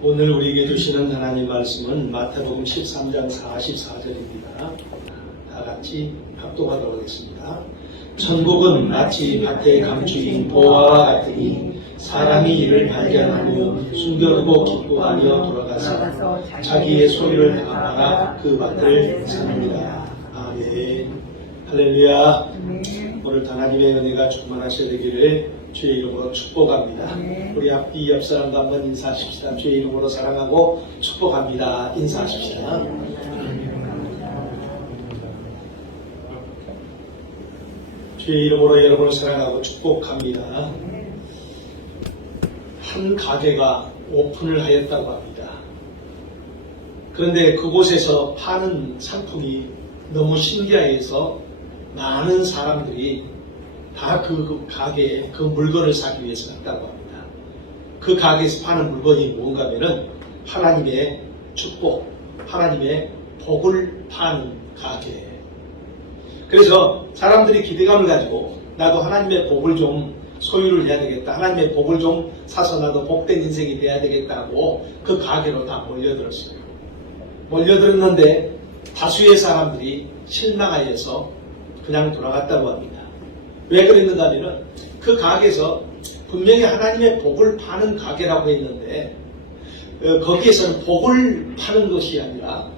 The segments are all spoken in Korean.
오늘 우리에게 주시는 하나님 말씀은 마태복음 13장 44절입니다. 다 같이 합독하도록 하겠습니다. 천국은 마치 밭에 감추인 보화와 같으니 사람이 이를 발견하고 숨겨두고 기뻐하며 돌아가서 자기의 소유를 다 팔아 그 밭을 삽니다. 아멘. 할렐루야. 오늘 하나님의 은혜가 충만하셔야 되기를 주의 이름으로 축복합니다. 우리 앞뒤 옆 사람과 한번 인사하십시다. 주의 이름으로 사랑하고 축복합니다. 인사하십시다. 주의 이름으로 여러분을 사랑하고 축복합니다. 한 가게가 오픈을 하였다고 합니다. 그런데 그곳에서 파는 상품이 너무 신기해서 많은 사람들이 다 그 가게에 그 물건을 사기 위해서 갔다고 합니다. 그 가게에서 파는 물건이 뭔가 하면은 하나님의 축복, 하나님의 복을 파는 가게예요. 그래서 사람들이 기대감을 가지고 나도 하나님의 복을 좀 소유를 해야 되겠다. 하나님의 복을 좀 사서 나도 복된 인생이 돼야 되겠다고 그 가게로 다 몰려들었어요. 몰려들었는데 다수의 사람들이 실망하여서 그냥 돌아갔다고 합니다. 왜 그랬는가 하면 그 가게에서 분명히 하나님의 복을 파는 가게라고 했는데 거기에서는 복을 파는 것이 아니라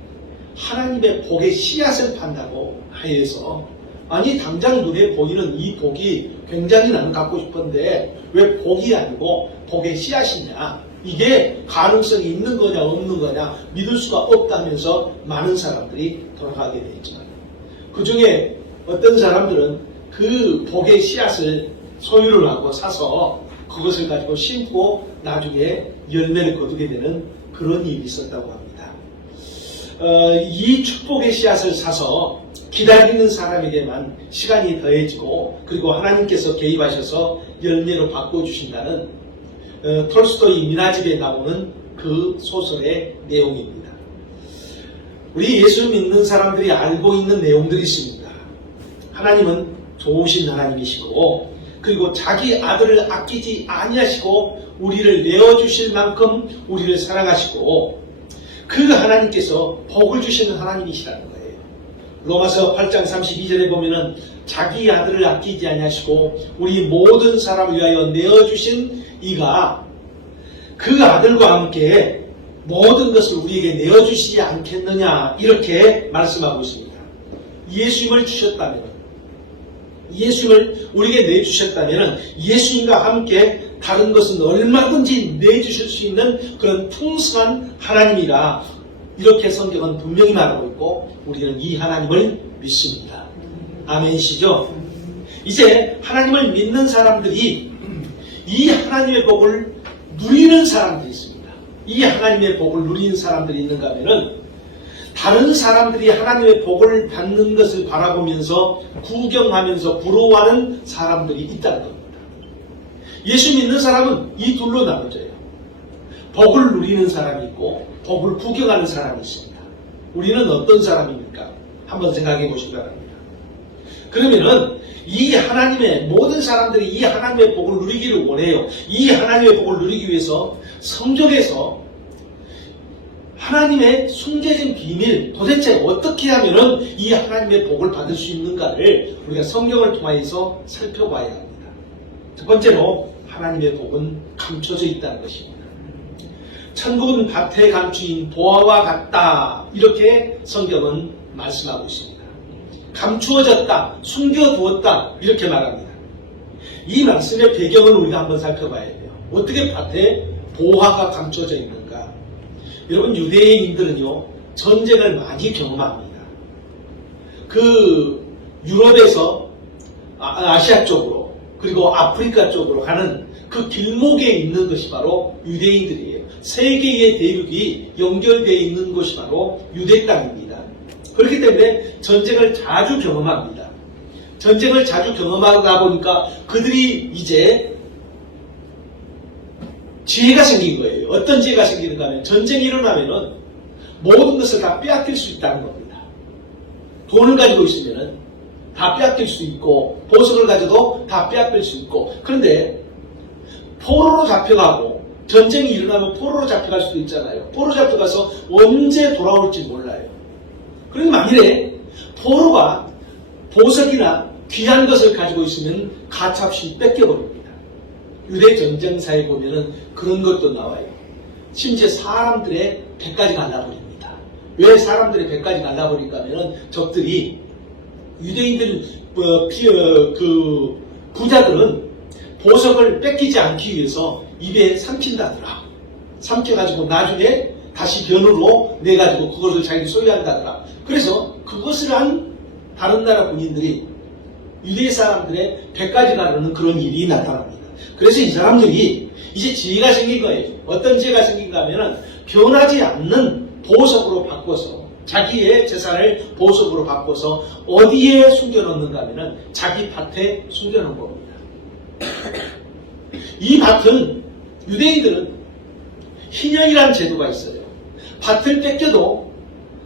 하나님의 복의 씨앗을 판다고 하여서 아니 당장 눈에 보이는 이 복이 굉장히 나는 갖고 싶은데 왜 복이 아니고 복의 씨앗이냐, 이게 가능성이 있는 거냐 없는 거냐 믿을 수가 없다면서 많은 사람들이 돌아가게 되었죠. 그 중에 어떤 사람들은 그 복의 씨앗을 소유를 하고 사서 그것을 가지고 심고 나중에 열매를 거두게 되는 그런 일이 있었다고 합니다. 이 축복의 씨앗을 사서 기다리는 사람에게만 시간이 더해지고 그리고 하나님께서 개입하셔서 열매로 바꿔주신다는 톨스토이 미나집에 나오는 그 소설의 내용입니다. 우리 예수 믿는 사람들이 알고 있는 내용들이 있습니다. 하나님은 좋으신 하나님이시고 그리고 자기 아들을 아끼지 아니하시고 우리를 내어주실 만큼 우리를 사랑하시고 그 하나님께서 복을 주시는 하나님이시라는 거예요. 로마서 8장 32절에 보면은 자기 아들을 아끼지 아니하시고 우리 모든 사람을 위하여 내어주신 이가 그 아들과 함께 모든 것을 우리에게 내어주시지 않겠느냐 이렇게 말씀하고 있습니다. 예수님을 주셨다면, 예수님을 우리에게 내주셨다면 예수님과 함께 다른 것은 얼마든지 내주실 수 있는 그런 풍성한 하나님이라 이렇게 성경은 분명히 말하고 있고 우리는 이 하나님을 믿습니다. 아멘이시죠? 이제 하나님을 믿는 사람들이 이 하나님의 복을 누리는 사람들이 있습니다. 이 하나님의 복을 누리는 사람들이 있는가 하면은 다른 사람들이 하나님의 복을 받는 것을 바라보면서 구경하면서 부러워하는 사람들이 있다는 겁니다. 예수 믿는 사람은 이 둘로 나눠져요. 복을 누리는 사람이 있고 복을 구경하는 사람이 있습니다. 우리는 어떤 사람입니까? 한번 생각해 보시기 바랍니다. 그러면은 이 하나님의 모든 사람들이 이 하나님의 복을 누리기를 원해요. 이 하나님의 복을 누리기 위해서 성경에서 하나님의 숨겨진 비밀, 도대체 어떻게 하면은 이 하나님의 복을 받을 수 있는가를 우리가 성경을 통해서 살펴봐야 합니다. 첫 번째로 하나님의 복은 감춰져 있다는 것입니다. 천국은 밭에 감추인 보화와 같다 이렇게 성경은 말씀하고 있습니다. 감추어졌다, 숨겨두었다 이렇게 말합니다. 이 말씀의 배경을 우리가 한번 살펴봐야 돼요. 어떻게 밭에 보화가 감춰져 있는가? 여러분, 유대인들은요 전쟁을 많이 경험합니다. 그 유럽에서 아시아 쪽으로 그리고 아프리카 쪽으로 가는 그 길목에 있는 것이 바로 유대인들이에요. 세 개의 대륙이 연결되어 있는 것이 바로 유대 땅입니다. 그렇기 때문에 전쟁을 자주 경험합니다. 전쟁을 자주 경험하다 보니까 그들이 이제 지혜가 생긴 거예요. 어떤 지혜가 생기는가 하면 전쟁이 일어나면은 모든 것을 다 빼앗길 수 있다는 겁니다. 돈을 가지고 있으면은 다 빼앗길 수 있고 보석을 가져도 다 빼앗길 수 있고, 그런데 포로로 잡혀가고 전쟁이 일어나면 포로로 잡혀갈 수도 있잖아요. 포로 잡혀가서 언제 돌아올지 몰라요. 그런데 만일에 포로가 보석이나 귀한 것을 가지고 있으면 가차없이 뺏겨버립니다. 유대 전쟁사에 보면은 그런 것도 나와요. 심지어 사람들의 배까지 갈라버립니다. 왜 사람들의 배까지 갈라버릴까 하면은 적들이 유대인들 부자들은 보석을 뺏기지 않기 위해서 입에 삼킨다더라. 삼켜가지고 나중에 다시 변으로 내가지고 그것을 자기 소유한다더라. 그래서 그것을 한 다른 나라 군인들이 유대 사람들의 배까지 가르는 그런 일이 나타납니다. 그래서 이 사람들이 이제 지혜가 생긴 거예요. 어떤 지혜가 생긴가 하면은 변하지 않는 보석으로 바꿔서 자기의 재산을 보석으로 바꿔서 어디에 숨겨놓는가 하면은 자기 밭에 숨겨놓은 겁니다. 이 밭은 유대인들은 희년이라는 제도가 있어요. 밭을 뺏겨도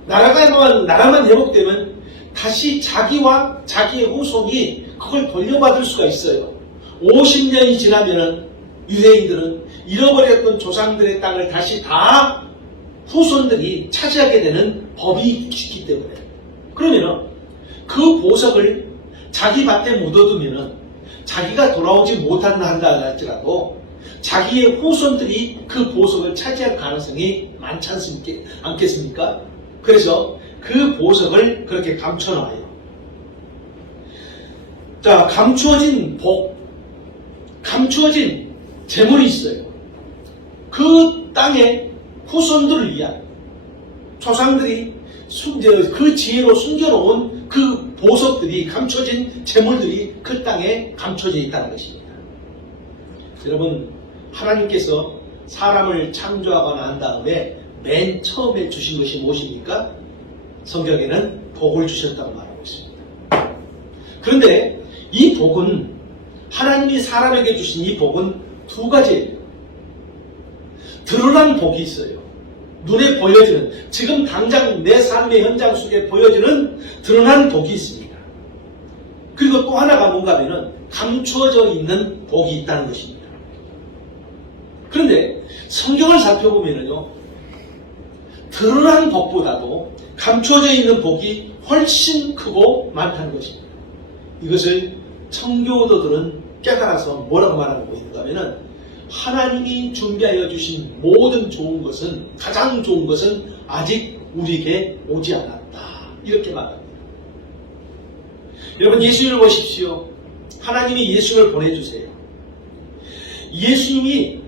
나라만 회복되면 다시 자기와 자기의 후손이 그걸 돌려받을 수가 있어요. 50년이 지나면은 유대인들은 잃어버렸던 조상들의 땅을 다시 다 후손들이 차지하게 되는 법이 있기 때문에. 그러면 그 보석을 자기 밭에 묻어두면은 자기가 돌아오지 못한다 할지라도 자기의 후손들이 그 보석을 차지할 가능성이 많지 않겠습니까? 그래서 그 보석을 그렇게 감춰놔요. 자, 감추어진 감추어진 재물이 있어요. 그 땅에 후손들을 위한 조상들이 그 지혜로 숨겨놓은 그 보석들이 감춰진 재물들이 그 땅에 감춰져 있다는 것입니다. 여러분, 하나님께서 사람을 창조하고 난 다음에 맨 처음에 주신 것이 무엇입니까? 성경에는 복을 주셨다고 말하고 있습니다. 그런데 이 복은 하나님이 사람에게 주신 이 복은 두 가지예요. 드러난 복이 있어요. 눈에 보여지는, 지금 당장 내 삶의 현장 속에 보여지는 드러난 복이 있습니다. 그리고 또 하나가 뭔가 하면은 감추어져 있는 복이 있다는 것입니다. 그런데 성경을 살펴보면은요, 드러난 복보다도 감추어져 있는 복이 훨씬 크고 많다는 것입니다. 이것을 청교도들은 깨달아서 뭐라고 말하고 있는가 하면은 하나님이 준비하여 주신 모든 좋은 것은, 가장 좋은 것은 아직 우리에게 오지 않았다. 이렇게 말합니다. 여러분, 예수님을 보십시오. 하나님이 예수님을 보내주세요. 예수님이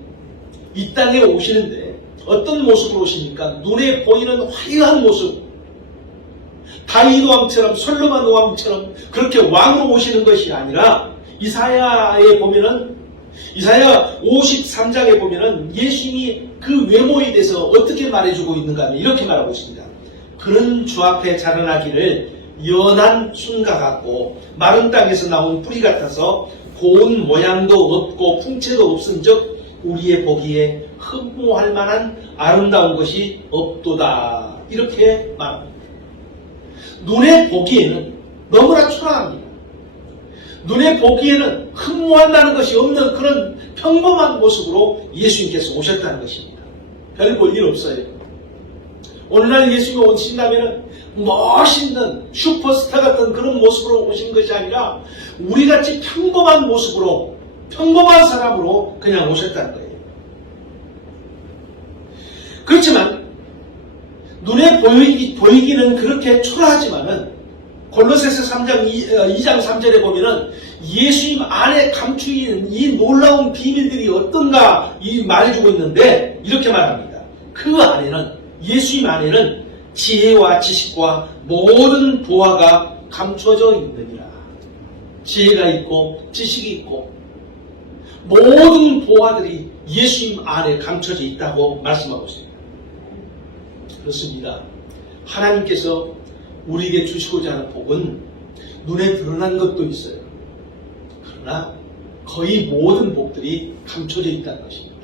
이 땅에 오시는데 어떤 모습으로 오십니까? 눈에 보이는 화려한 모습, 다윗 왕처럼, 솔로몬 왕처럼 그렇게 왕으로 오시는 것이 아니라 이사야에 보면은, 이사야 53장에 보면은 예수님이 그 외모에 대해서 어떻게 말해주고 있는가 하면 이렇게 말하고 있습니다. 그는 주 앞에 자라나기를 연한 순과 같고 마른 땅에서 나온 뿌리 같아서 고운 모양도 없고 풍채도 없은즉 우리의 보기에 흠모할 만한 아름다운 것이 없도다. 이렇게 말합니다. 눈에 보기에는 너무나 초라합니다. 눈에 보기에는 흠모한다는 것이 없는 그런 평범한 모습으로 예수님께서 오셨다는 것입니다. 별 볼 일 없어요. 오늘날 예수님이 오신다면 멋있는 슈퍼스타 같은 그런 모습으로 오신 것이 아니라 우리같이 평범한 모습으로, 평범한 사람으로 그냥 오셨다는 거예요. 그렇지만 눈에 보이기는 그렇게 초라하지만은 골로새서 2장 3절에 보면은 예수님 안에 감추인 이 놀라운 비밀들이 어떤가 말해주고 있는데 이렇게 말합니다. 그 안에는, 예수님 안에는 지혜와 지식과 모든 보화가 감춰져 있느니라. 지혜가 있고 지식이 있고 모든 보화들이 예수님 안에 감춰져 있다고 말씀하고 있습니다. 그렇습니다. 하나님께서 우리에게 주시고자 하는 복은 눈에 드러난 것도 있어요. 그러나 거의 모든 복들이 감춰져 있다는 것입니다.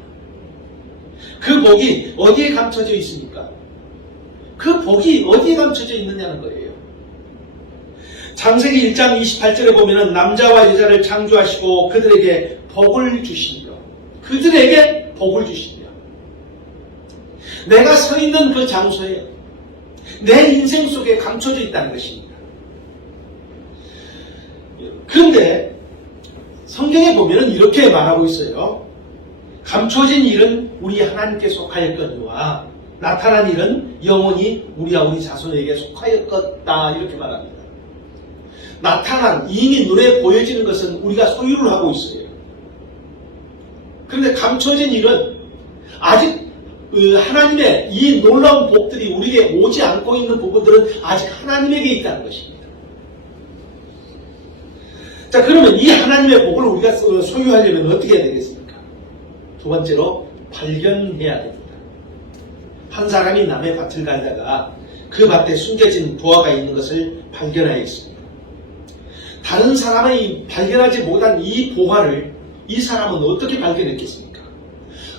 그 복이 어디에 감춰져 있습니까? 그 복이 어디에 감춰져 있느냐는 거예요. 창세기 1장 28절에 보면은 남자와 여자를 창조하시고 그들에게 복을 주시며, 그들에게 복을 주시며, 내가 서 있는 그 장소에 내 인생 속에 감춰져 있다는 것입니다. 그런데 성경에 보면 이렇게 말하고 있어요. 감춰진 일은 우리 하나님께 속하였거니와 나타난 일은 영원히 우리와 우리 자손에게 속하였겠다, 이렇게 말합니다. 나타난, 이미 눈에 보여지는 것은 우리가 소유를 하고 있어요. 그런데 감춰진 일은 아직 하나님의 이 놀라운 복들이 우리에게 오지 않고 있는 부분들은 아직 하나님에게 있다는 것입니다. 자, 그러면 이 하나님의 복을 우리가 소유하려면 어떻게 해야 되겠습니까? 두 번째로 발견해야 됩니다. 한 사람이 남의 밭을 갈다가 그 밭에 숨겨진 보화가 있는 것을 발견하였습니다. 다른 사람이 발견하지 못한 이 보화를 이 사람은 어떻게 발견했겠습니까?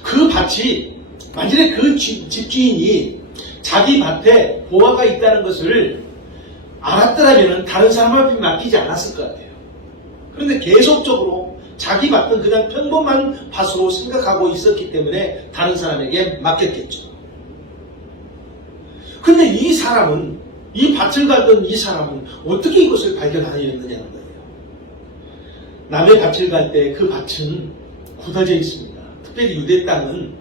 그 밭이, 만약에 그 집주인이 자기 밭에 보화가 있다는 것을 알았더라면 다른 사람한테 맡기지 않았을 것 같아요. 그런데 계속적으로 자기 밭은 그냥 평범한 밭으로 생각하고 있었기 때문에 다른 사람에게 맡겼겠죠. 근데 이 사람은, 이 밭을 갈던 이 사람은 어떻게 이것을 발견하였느냐는 거예요. 남의 밭을 갈 때 그 밭은 굳어져 있습니다. 특별히 유대 땅은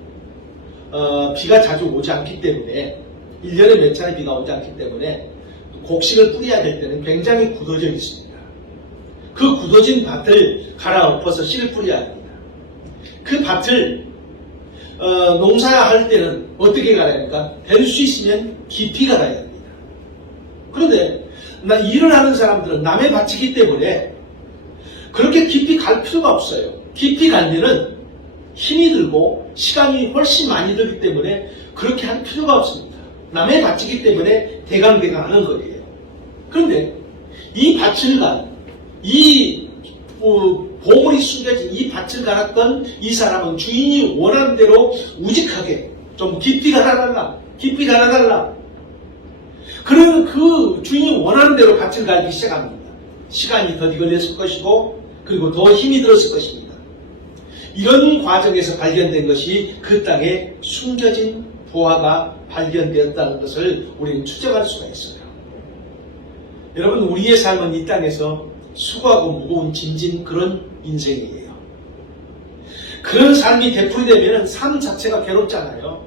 비가 자주 오지 않기 때문에, 1년에 몇 차례 비가 오지 않기 때문에 곡식을 뿌려야 될 때는 굉장히 굳어져 있습니다. 그 굳어진 밭을 갈아엎어서 씨를 뿌려야 합니다. 그 밭을 농사할 때는 어떻게 갈아야 합니까? 될 수 있으면 깊이 갈아야 합니다. 그런데 일을 하는 사람들은 남의 밭이기 때문에 그렇게 깊이 갈 필요가 없어요. 깊이 갈면은 힘이 들고 시간이 훨씬 많이 들기 때문에 그렇게 할 필요가 없습니다. 남의 밭이기 때문에 대강대강 하는 거예요. 그런데 이 밭을 간, 이 보물이 숨겨진 이 밭을 갈았던 이 사람은 주인이 원하는 대로 우직하게 좀 깊이 갈아달라, 깊이 갈아달라. 그러면 그 주인이 원하는 대로 밭을 갈기 시작합니다. 시간이 더디 걸렸을 것이고, 그리고 더 힘이 들었을 것입니다. 이런 과정에서 발견된 것이 그 땅에 숨겨진 보화가 발견되었다는 것을 우리는 추정할 수가 있어요. 여러분, 우리의 삶은 이 땅에서 수고하고 무거운 짐진 그런 인생이에요. 그런 삶이 되풀이되면 삶 자체가 괴롭잖아요.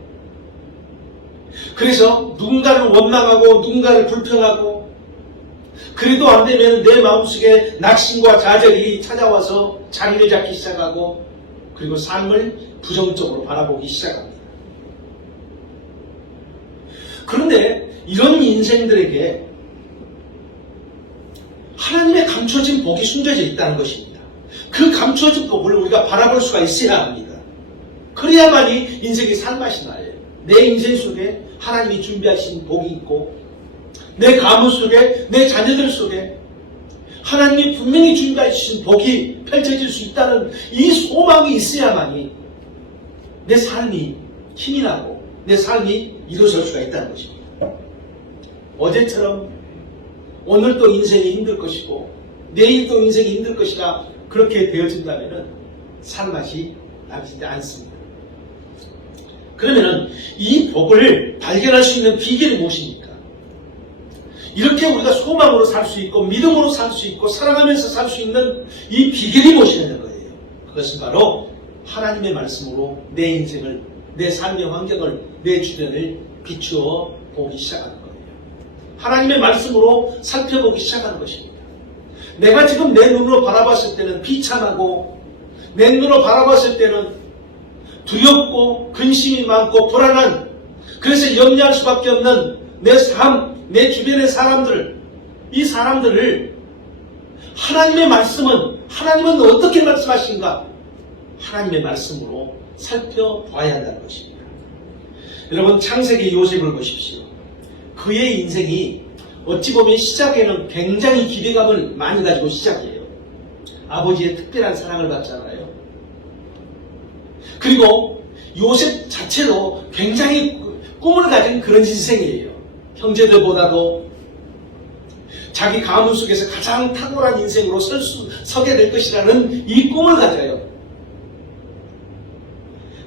그래서 누군가를 원망하고 누군가를 불평하고, 그래도 안 되면 내 마음속에 낙심과 좌절이 찾아와서 자리를 잡기 시작하고, 그리고 삶을 부정적으로 바라보기 시작합니다. 그런데 이런 인생들에게 하나님의 감춰진 복이 숨겨져 있다는 것입니다. 그 감춰진 복을 우리가 바라볼 수가 있어야 합니다. 그래야만이 인생의 살맛이 나요. 내 인생 속에 하나님이 준비하신 복이 있고, 내 가문 속에, 내 자녀들 속에 하나님이 분명히 준비하신 복이 펼쳐질 수 있다는 이 소망이 있어야만이 내 삶이 힘이 나고 내 삶이 이루어질 수가 있다는 것입니다. 어제처럼 오늘도 인생이 힘들 것이고 내일도 인생이 힘들 것이다, 그렇게 되어진다면 살맛이 나지 않습니다. 그러면 이 복을 발견할 수 있는 비결이 무엇입니까? 이렇게 우리가 소망으로 살 수 있고 믿음으로 살 수 있고 사랑하면서 살 수 있는 이 비결이 무엇이냐는 거예요. 그것은 바로 하나님의 말씀으로 내 인생을, 내 삶의 환경을, 내 주변을 비추어 보기 시작하는 거예요. 하나님의 말씀으로 살펴보기 시작하는 것입니다. 내가 지금 내 눈으로 바라봤을 때는 비참하고, 내 눈으로 바라봤을 때는 두렵고 근심이 많고 불안한, 그래서 염려할 수밖에 없는 내 삶, 내 주변의 사람들, 이 사람들을 하나님의 말씀은, 하나님은 어떻게 말씀하신가? 하나님의 말씀으로 살펴봐야 한다는 것입니다. 여러분, 창세기 요셉을 보십시오. 그의 인생이 어찌 보면 시작에는 굉장히 기대감을 많이 가지고 시작해요. 아버지의 특별한 사랑을 받잖아요. 그리고 요셉 자체도 굉장히 꿈을 가진 그런 인생이에요. 형제들보다도 자기 가문 속에서 가장 탁월한 인생으로 서게 될 것이라는 이 꿈을 가져요.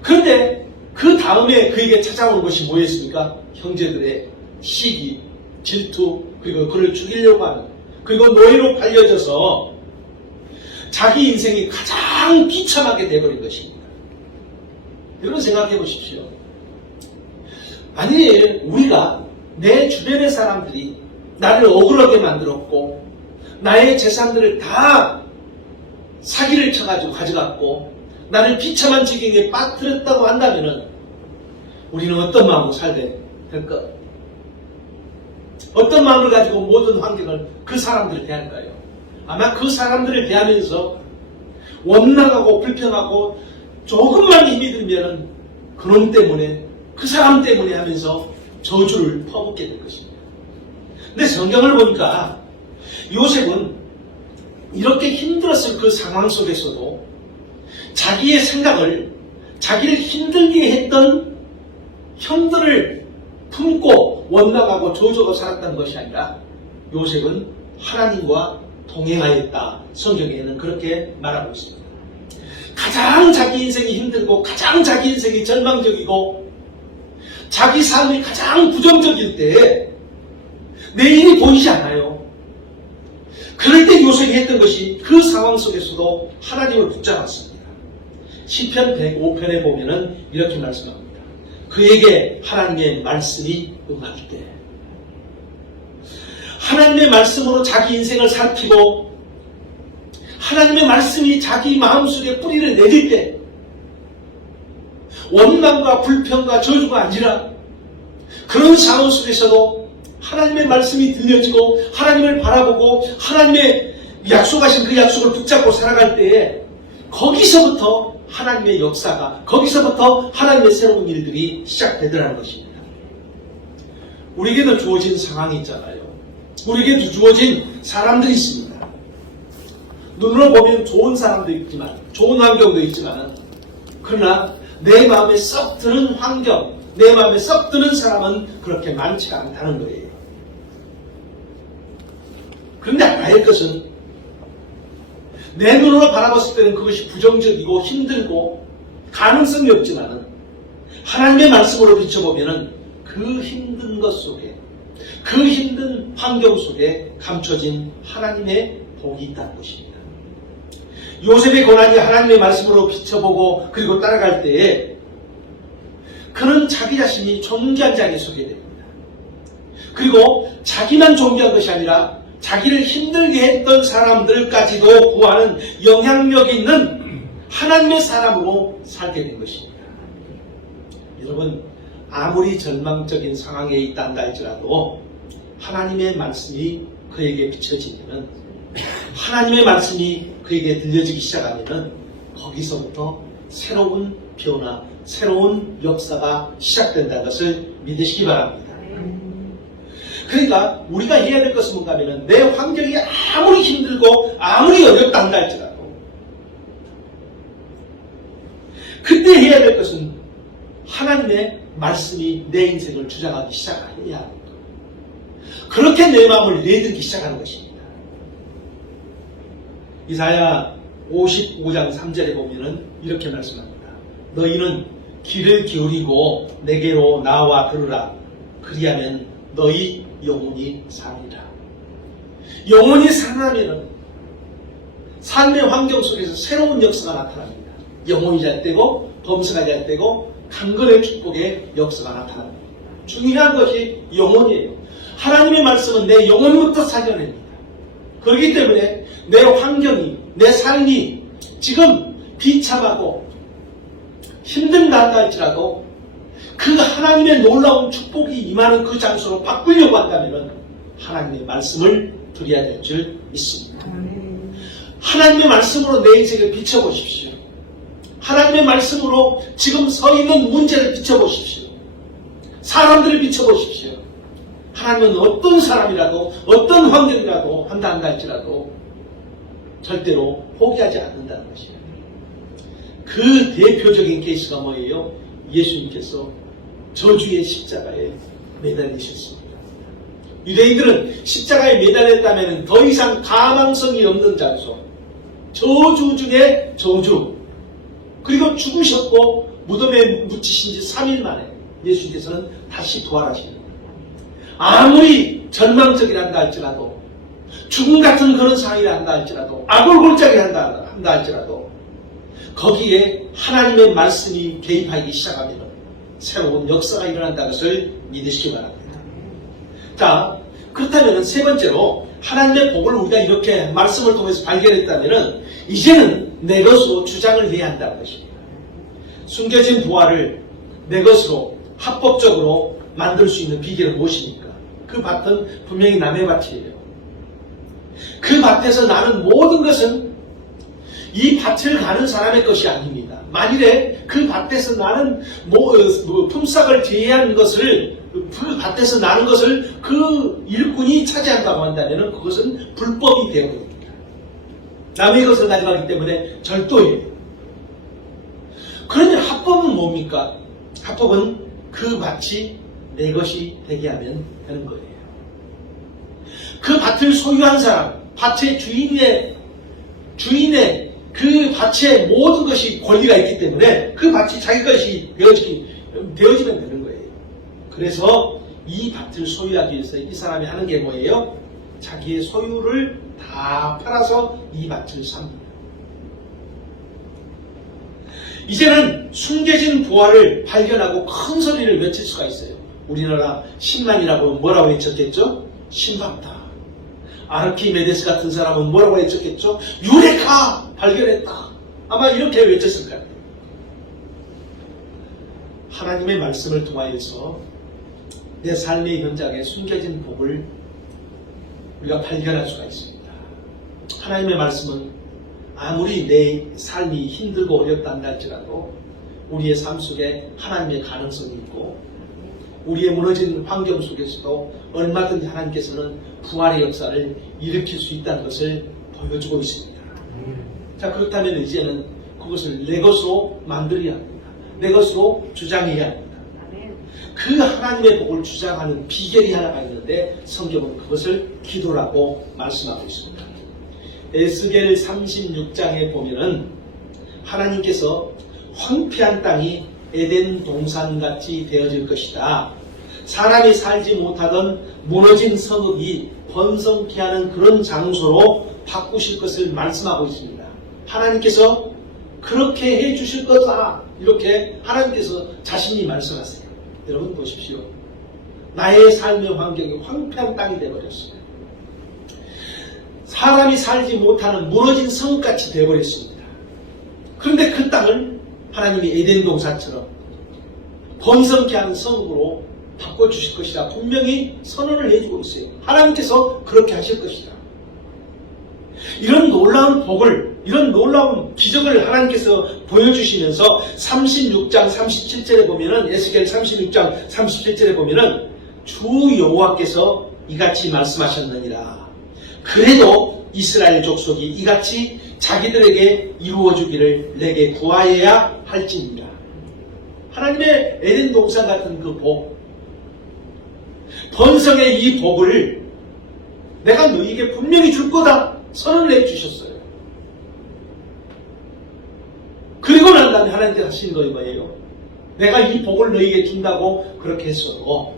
그런데 그 다음에 그에게 찾아오는 것이 뭐였습니까? 형제들의 시기, 질투, 그리고 그를 죽이려고 하는, 그리고 노예로 팔려져서 자기 인생이 가장 비참하게 되어버린 것입니다. 여러분 생각해 보십시오. 만일 우리가 내 주변의 사람들이 나를 억울하게 만들었고 나의 재산들을 다 사기를 쳐가지고 가져갔고 나를 비참한 지경에 빠뜨렸다고 한다면 우리는 어떤 마음으로 살게 될까? 어떤 마음을 가지고 모든 환경을 그 사람들을 대할까요? 아마 그 사람들을 대하면서 원망하고 불평하고 조금만 힘이 들면 그놈 때문에 그 사람 때문에 하면서 저주를 퍼붓게 될 것입니다. 근데 성경을 보니까 요셉은 이렇게 힘들었을 그 상황 속에서도 자기의 생각을 자기를 힘들게 했던 형들을 품고 원망하고 저주하고 살았다는 것이 아니라 요셉은 하나님과 동행하였다. 성경에는 그렇게 말하고 있습니다. 가장 자기 인생이 힘들고 가장 자기 인생이 절망적이고 자기 삶이 가장 부정적일 때 내일이 보이지 않아요. 그럴 때 요셉이 했던 것이 그 상황 속에서도 하나님을 붙잡았습니다. 시편 105편에 보면은 이렇게 말씀합니다. 그에게 하나님의 말씀이 응할 때 하나님의 말씀으로 자기 인생을 살피고 하나님의 말씀이 자기 마음속에 뿌리를 내릴 때 원망과 불평과 저주가 아니라 그런 상황 속에서도 하나님의 말씀이 들려지고 하나님을 바라보고 하나님의 약속하신 그 약속을 붙잡고 살아갈 때에 거기서부터 하나님의 역사가 거기서부터 하나님의 새로운 일들이 시작되더라는 것입니다. 우리에게도 주어진 상황이 있잖아요. 우리에게도 주어진 사람들이 있습니다. 눈으로 보면 좋은 사람도 있지만 좋은 환경도 있지만 그러나 내 마음에 썩 드는 환경 내 마음에 썩 드는 사람은 그렇게 많지가 않다는 거예요. 그런데 알아야 할 것은 내 눈으로 바라봤을 때는 그것이 부정적이고 힘들고 가능성이 없지만 하나님의 말씀으로 비춰보면 그 힘든 것 속에 그 힘든 환경 속에 감춰진 하나님의 복이 있다는 것입니다. 요셉의 고난이 하나님의 말씀으로 비춰보고 그리고 따라갈 때에 그는 자기 자신이 존귀한 자리에 서게 됩니다. 그리고 자기만 존귀한 것이 아니라 자기를 힘들게 했던 사람들까지도 구하는 영향력 있는 하나님의 사람으로 살게 된 것입니다. 여러분 아무리 절망적인 상황에 있다한다 할지라도 하나님의 말씀이 그에게 비춰지면 하나님의 말씀이 그에게 들려지기 시작하면 거기서부터 새로운 변화, 새로운 역사가 시작된다는 것을 믿으시기 바랍니다. 그러니까 우리가 해야 될 것은 뭔가 하면 내 환경이 아무리 힘들고 아무리 어렵다 한다 할지라도 그때 해야 될 것은 하나님의 말씀이 내 인생을 주장하기 시작해야 합니다. 그렇게 내 마음을 내들기 시작하는 것입니다. 이사야 55장 3절에 보면은 이렇게 말씀합니다. 너희는 귀를 기울이고 내게로 나와 들으라. 그리하면 너희 영혼이 사리라. 영혼이 살아나면 삶의 환경 속에서 새로운 역사가 나타납니다. 영혼이 잘 되고 범사가 잘 되고 강건의 축복의 역사가 나타납니다. 중요한 것이 영혼이에요. 하나님의 말씀은 내 영혼부터 살려냅니다. 그렇기 때문에 내 환경이 내 삶이 지금 비참하고 힘든다 한다 할지라도 그 하나님의 놀라운 축복이 임하는 그 장소로 바꾸려고 한다면 하나님의 말씀을 드려야 될 줄 믿습니다. 하나님의 말씀으로 내 인생을 비춰보십시오. 하나님의 말씀으로 지금 서 있는 문제를 비춰보십시오. 사람들을 비춰보십시오. 하나님은 어떤 사람이라도 어떤 환경이라도 한다 할지라도 절대로 포기하지 않는다는 것이에요. 그 대표적인 케이스가 뭐예요? 예수님께서 저주의 십자가에 매달리셨습니다. 유대인들은 십자가에 매달렸다면 더 이상 가망성이 없는 장소, 저주 중에 저주, 그리고 죽으셨고 무덤에 묻히신 지 3일 만에 예수님께서는 다시 부활하시는 거예요. 아무리 전망적이란다 할지라도, 죽음 같은 그런 상황이라 한다 할지라도, 아골골짜기 한다 할지라도, 거기에 하나님의 말씀이 개입하기 시작하면 새로운 역사가 일어난다는 것을 믿으시기 바랍니다. 자, 그렇다면 세 번째로 하나님의 복을 우리가 이렇게 말씀을 통해서 발견했다면 이제는 내 것으로 주장을 해야 한다는 것입니다. 숨겨진 부활을 내 것으로 합법적으로 만들 수 있는 비결은 무엇입니까? 그 밭은 분명히 남의 밭이에요. 그 밭에서 나는 모든 것은 이 밭을 가는 사람의 것이 아닙니다. 만일에 그 밭에서 나는 품삯을 제외한 것을, 그 밭에서 나는 것을 그 일꾼이 차지한다고 한다면 그것은 불법이 되어버립니다. 남의 것을 가져가기 때문에 절도예요. 그러면 합법은 뭡니까? 합법은 그 밭이 내 것이 되게 하면 되는 거예요. 그 밭을 소유한 사람, 밭의 주인의 그 밭에 모든 것이 권리가 있기 때문에 그 밭이 자기 것이 되어지면 되는 거예요. 그래서 이 밭을 소유하기 위해서 이 사람이 하는 게 뭐예요? 자기의 소유를 다 팔아서 이 밭을 삽니다. 이제는 숨겨진 부활을 발견하고 큰 소리를 외칠 수가 있어요. 우리나라 신만이라고 뭐라고 외쳤겠죠? 신박다. 아르키메데스 같은 사람은 뭐라고 외쳤겠죠? 유레카! 발견했다. 아마 이렇게 외쳤을 거예요. 하나님의 말씀을 통하여서 내 삶의 현장에 숨겨진 복을 우리가 발견할 수가 있습니다. 하나님의 말씀은 아무리 내 삶이 힘들고 어렵다 한다 할지라도 우리의 삶 속에 하나님의 가능성이 있고 우리의 무너진 환경 속에서도 얼마든지 하나님께서는 부활의 역사를 일으킬 수 있다는 것을 보여주고 있습니다. 자, 그렇다면 이제는 그것을 내 것으로 만들어야 합니다. 내 것으로 주장해야 합니다. 그 하나님의 복을 주장하는 비결이 하나가 있는데 성경은 그것을 기도라고 말씀하고 있습니다. 에스겔 36장에 보면은 하나님께서 황폐한 땅이 에덴 동산같이 되어질 것이다. 사람이 살지 못하던 무너진 성읍이 번성케 하는 그런 장소로 바꾸실 것을 말씀하고 있습니다. 하나님께서 그렇게 해주실 거다. 이렇게 하나님께서 자신이 말씀하세요. 여러분 보십시오. 나의 삶의 환경이 황폐한 땅이 되어버렸어요. 사람이 살지 못하는 무너진 성읍같이 되어버렸습니다. 그런데 그 땅을 하나님이 에덴 동산처럼 번성케 하는 성읍으로 바꿔주실 것이라 분명히 선언을 해주고 있어요. 하나님께서 그렇게 하실 것이다. 이런 놀라운 복을, 이런 놀라운 기적을 하나님께서 보여주시면서 36장 37절에 보면은, 에스겔 36장 37절에 보면은 주 여호와께서 이같이 말씀하셨느니라. 그래도 이스라엘 족속이 이같이 자기들에게 이루어주기를 내게 구하여야 할지니라. 하나님의 에덴 동산 같은 그 복, 번성의 이 복을 내가 너희에게 분명히 줄 거다 선언을 해주셨어요. 그리고 난 다음에 하나님께서 하신 거예요. 뭐예요? 내가 이 복을 너희에게 준다고 그렇게 했어도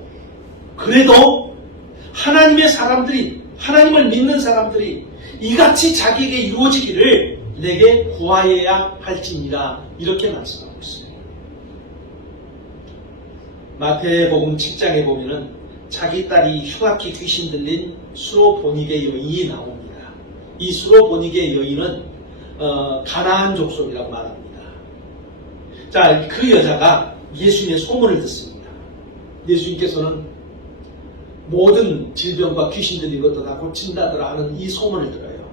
그래도 하나님의 사람들이, 하나님을 믿는 사람들이 이같이 자기에게 이루어지기를 내게 구하여야 할지니라. 이렇게 말씀하고 있어요. 마태복음 7장에 보면은 자기 딸이 흉악히 귀신 들린 수로보니게 여인이 나옵니다. 이 수로보니게 여인은 가나안 족속이라고 말합니다. 자, 그 여자가 예수님의 소문을 듣습니다. 예수님께서는 모든 질병과 귀신 들린 것도 다 고친다더라 하는 이 소문을 들어요.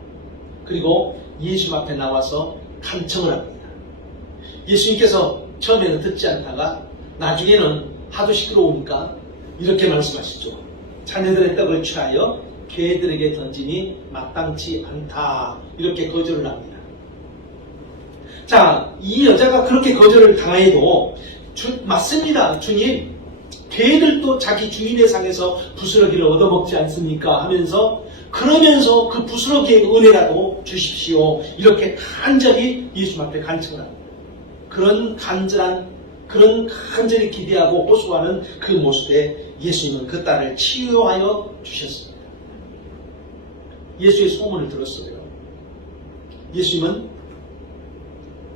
그리고 예수 앞에 나와서 간청을 합니다. 예수님께서 처음에는 듣지 않다가 나중에는 하도 시끄러우니까 이렇게 말씀하시죠. 자녀들의 떡을 취하여 개들에게 던지니 마땅치 않다. 이렇게 거절을 합니다. 자, 이 여자가 그렇게 거절을 당해도 맞습니다. 주님, 개들도 자기 주인의 상에서 부스러기를 얻어먹지 않습니까? 하면서 그러면서 그 부스러기의 은혜라도 주십시오. 이렇게 간절히 예수 앞에 간청을 합니다. 그런 간절히 기대하고 호소하는 그 모습에 예수님은 그 딸을 치유하여 주셨습니다. 예수의 소문을 들었어요. 예수님은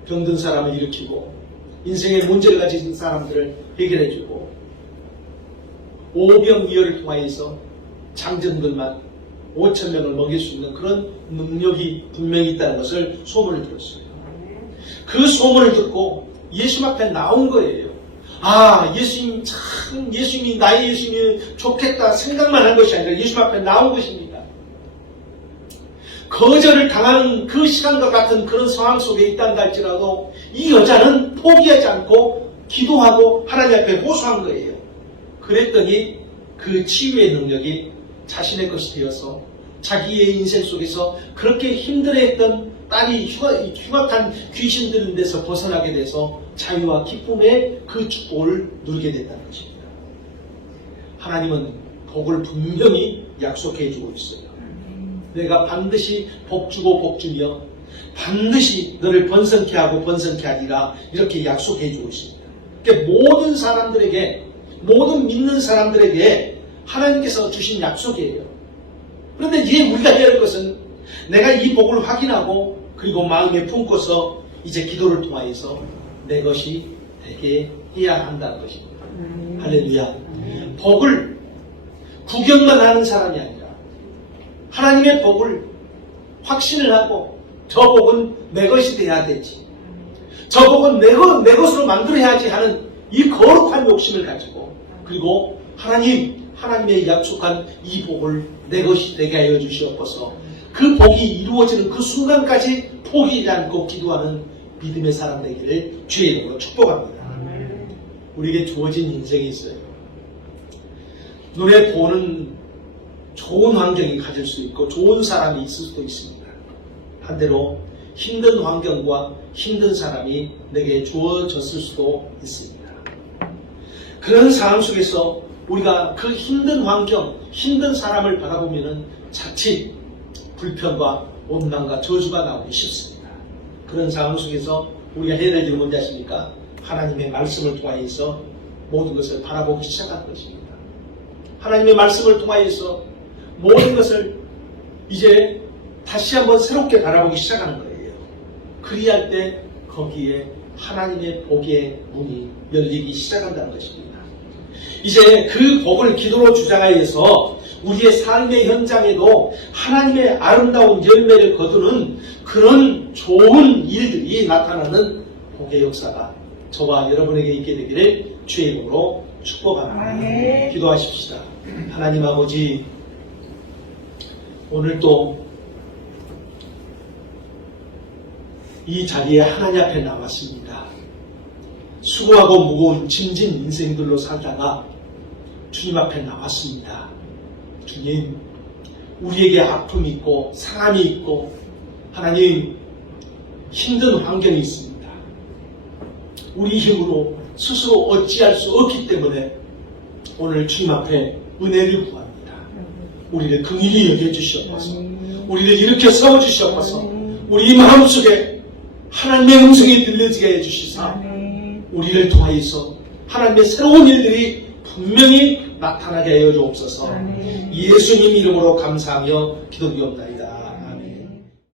병든 사람을 일으키고 인생의 문제를 가진 사람들을 해결해주고 오병이어를 통하여서 장정들만 5,000명을 먹일 수 있는 그런 능력이 분명히 있다는 것을 소문을 들었어요. 그 소문을 듣고 예수님 앞에 나온 거예요. 아, 예수님이 나의 예수님이 좋겠다 생각만 한 것이 아니라 예수님 앞에 나온 것입니다. 거절을 당하는 그 시간과 같은 그런 상황 속에 있단다 할지라도 이 여자는 포기하지 않고 기도하고 하나님 앞에 호소한 거예요. 그랬더니 그 치유의 능력이 자신의 것이 되어서 자기의 인생 속에서 그렇게 힘들어했던 딸이 흉악한 귀신 들은 데서 벗어나게 돼서 자유와 기쁨의 그 축복을 누리게 됐다는 것입니다. 하나님은 복을 분명히 약속해 주고 있어요. 내가 반드시 복주고 복주며 반드시 너를 번성케 하고 번성케 하리라 이렇게 약속해 주고 있습니다. 그러니까 모든 사람들에게 모든 믿는 사람들에게 하나님께서 주신 약속이에요. 그런데 이제 우리가 해야 할 것은 내가 이 복을 확인하고 그리고 마음에 품고서 이제 기도를 통하여서 내 것이 되게 해야 한다는 것입니다. 할렐루야. 복을 구경만 하는 사람이 아니라 하나님의 복을 확신을 하고 저 복은 내 것이 돼야 되지. 저 복은 내 것으로 만들어야지 하는 이 거룩한 욕심을 가지고 그리고 하나님의 약속한 이 복을 내 것이 되게 하여 주시옵소서. 그 복이 이루어지는 그 순간까지 포기하지 않고 기도하는 믿음의 사람 되기를 주의 이름으로 축복합니다. 우리에게 주어진 인생이 있어요. 눈에 보는 좋은 환경이 가질 수 있고 좋은 사람이 있을 수도 있습니다. 반대로 힘든 환경과 힘든 사람이 내게 주어졌을 수도 있습니다. 그런 상황 속에서 우리가 그 힘든 환경, 힘든 사람을 바라보면 자칫 불평과 원망과 저주가 나오기 쉽습니다. 그런 상황 속에서 우리가 해야 될 일은 뭔지 아십니까? 하나님의 말씀을 통하여서 모든 것을 바라보기 시작한 것입니다. 하나님의 말씀을 통하여서 모든 것을 이제 다시 한번 새롭게 바라보기 시작하는 거예요. 그리할 때 거기에 하나님의 복의 문이 열리기 시작한다는 것입니다. 이제 그 복을 기도로 주장하여서 우리의 삶의 현장에도 하나님의 아름다운 열매를 거두는 그런 좋은 일들이 나타나는 복의 역사가 저와 여러분에게 있게 되기를 주의 이름으로 축복합니다. 기도하십시다. 하나님 아버지, 오늘도 이 자리에 하나님 앞에 나왔습니다. 수고하고 무거운 짐진 인생들로 살다가 주님 앞에 나왔습니다. 주님, 우리에게 아픔이 있고 상함이 있고 하나님 힘든 환경이 있습니다. 우리 힘으로 스스로 어찌할 수 없기 때문에 오늘 주님 앞에 은혜를 구합니다. 우리를 긍휼히 여겨주시옵소서. 우리를 일으켜 세워주시옵소서. 우리 마음속에 하나님의 음성이 들려지게 해주시사 우리를 통하여서 하나님의 새로운 일들이 분명히 나타나게 하여 주옵소서. 예수님 이름으로 감사하며 기도드리옵나이다.